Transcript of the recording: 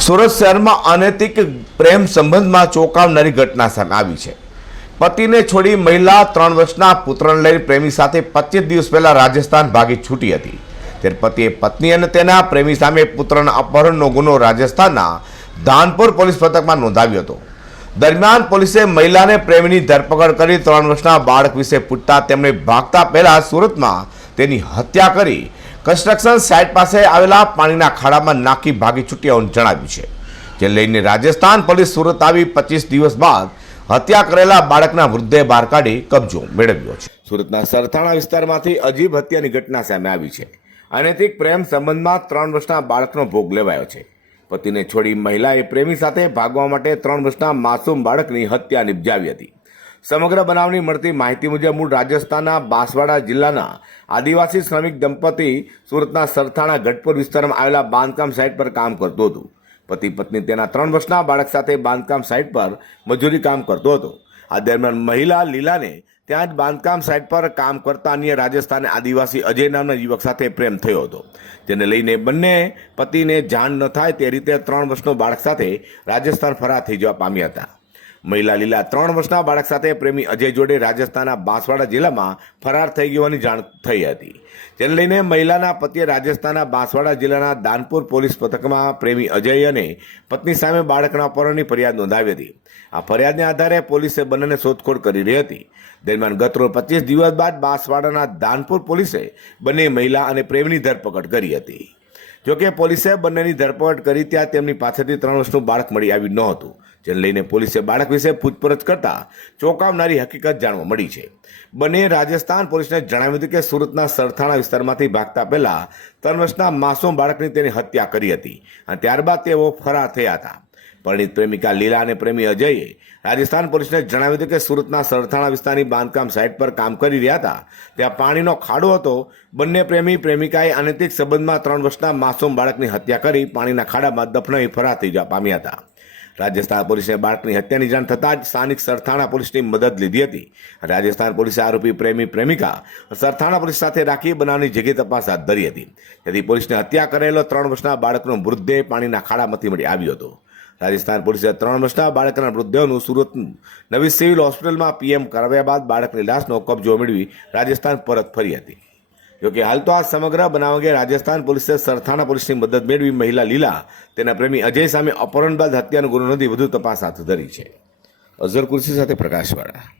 સુરત શહેરમાં અનૈતિક પ્રેમ સંબંધમાં ચોંકાવનારી ઘટના સામે આવી છે. પતિને છોડી મહિલા ત્રણ વર્ષના પુત્રને લઈ પ્રેમી સાથે પચીસ દિવસ પહેલા રાજસ્થાન ભાગી છૂટી હતી. ત્યારે પતિએ પત્ની અને તેના પ્રેમી સામે પુત્રના અપહરણનો ગુનો રાજસ્થાનના ધાનપુર પોલીસ મથકમાં નોંધાવ્યો હતો. દરમિયાન પોલીસે મહિલાને પ્રેમીની ધરપકડ કરી ત્રણ વર્ષના બાળક વિશે પૂછતા તેમણે ભાગતા પહેલા સુરતમાં તેની હત્યા કરી કન્સ્ટ્રક્શન સાઇટ પાસે આવેલા પાણીના ખાડામાં નાખી ભાગી છૂટ્યાઓને જણાવ્યું છે, જે લઈને રાજસ્થાન પોલીસ સુરત આવી પચીસ દિવસ બાદ હત્યા કરેલા બાળકના મૃતદેહ બહાર કાઢી કબજો મેળવ્યો છે. સુરતના સરથાણા વિસ્તારમાંથી અજીબ હત્યાની ઘટના સામે આવી છે. અનૈતિક પ્રેમ સંબંધમાં ત્રણ વર્ષના બાળકનો ભોગ લેવાયો છે. પતિને છોડી મહિલાએ પ્રેમી સાથે ભાગવા માટે ત્રણ વર્ષના માસૂમ બાળકની હત્યા નિપજાવી હતી. સમગ્ર બનાવની મળતી માહિતી મુજબ મૂળ રાજસ્થાનના બાંસવાડા જિલ્લાના આદિવાસી શ્રમિક દંપતી સુરતના સરથાણા ગઢપુર વિસ્તારમાં આવેલા બાંધકામ સાઇટ પર કામ કરતું હતું. પતિ પત્ની તેના ત્રણ વર્ષના બાળક સાથે બાંધકામ સાઇટ પર મજૂરી કામ કરતો હતો. આ દરમિયાન મહિલા લીલાને ત્યાં જ બાંધકામ સાઇટ પર કામ કરતા અન્ય રાજસ્થાન આદિવાસી અજય નામના યુવક સાથે પ્રેમ થયો હતો. જેને લઈને બંને પતિને જાણ ન થાય તે રીતે ત્રણ વર્ષનો બાળક સાથે રાજસ્થાન ફરાર થઈ જવા પામ્યા હતા. મહિલા લીલા ત્રણ વર્ષના બાળક સાથે પ્રેમી અજય જોડે રાજસ્થાનના બાંસવાડા જિલ્લામાં ફરાર થઈ ગયોની જાણ થઈ હતી. જેને લઈને મહિલાના પતિએ રાજસ્થાનના બાંસવાડા જિલ્લાના દાનપુર પોલીસ પથકમાં પ્રેમી અજય અને પત્ની સામે બાળકના અપહરણની ફરિયાદ નોંધાવી હતી. આ ફરિયાદને આધારે પોલીસે બંનેને શોધખોળ કરી રહી હતી. દરમિયાન ગત રોજ પચીસ દિવસ બાદ બાંસવાડાના દાનપુર પોલીસે બંને મહિલા અને પ્રેમીની ધરપકડ કરી હતી. જોકે પોલીસે બંનેની ધરપકડ કરી ત્યાં તેમની પાસેથી ત્રણ વર્ષનું બાળક મળી આવ્યું નહોતું. જેને લઈને પોલીસે બાળક વિશે પૂછપરછ કરતા ચોંકાવનારી હકીકત જાણવા મળી છે. બંને રાજસ્થાન પોલીસને જણાવ્યું હતું કે સુરતના સરથાણા વિસ્તારમાંથી ભાગતા પહેલા ત્રણ વર્ષના માસૂમ બાળકની તેની હત્યા કરી હતી અને ત્યારબાદ તેઓ ફરાર થયા હતા. પરિણીત પ્રેમિકા લીલા અને પ્રેમી અજયે રાજસ્થાન પોલીસને જણાવ્યું હતું કે સુરતના સરથાણા વિસ્તારની બાંધકામ સાઇટ પર કામ કરી રહ્યા હતા. ત્યાં પાણીનો ખાડો હતો. બંને પ્રેમી પ્રેમિકાએ અનૈતિક સંબંધમાં ત્રણ વર્ષના માસૂમ બાળકની હત્યા કરી પાણીના ખાડામાં દફનાઈ ફરાર થઈ જવા પામ્યા હતા. રાજસ્થાન પોલીસે બાળકની હત્યાની જાણ થતાં જ સ્થાનિક સરથાણા પોલીસની મદદ લીધી હતી. રાજસ્થાન પોલીસે આરોપી પ્રેમી પ્રેમિકા સરથાણા પોલીસ સાથે રાખી બનાવની જગ્યાએ તપાસ હાથ ધરી હતી. તેથી પોલીસને હત્યા કરેલો ત્રણ વર્ષના બાળકનો મૃતદેહ પાણીના ખાડામાંથી મળી આવ્યો હતો. રાજસ્થાન પોલીસે ત્રણ વર્ષના બાળકના મૃતદેહનું સુરત નવી સિવિલ હોસ્પિટલમાં પીએમ કરાવ્યા બાદ બાળકની લાશનો કબજો મેળવી રાજસ્થાન પરત ફરી હતી. જોકે હાલ તો આ સમગ્ર બનાવ અંગે રાજસ્થાન પોલીસે સરથાણા પોલીસની મદદ મેળવી મહિલા લીલા, તેના પ્રેમી અજય સામે અપહરણ બાદ હત્યાનો ગુનો નોંધી વધુ તપાસ હાથ ધરી છે. અઝર કુર્સી સાથે પ્રકાશવાળા.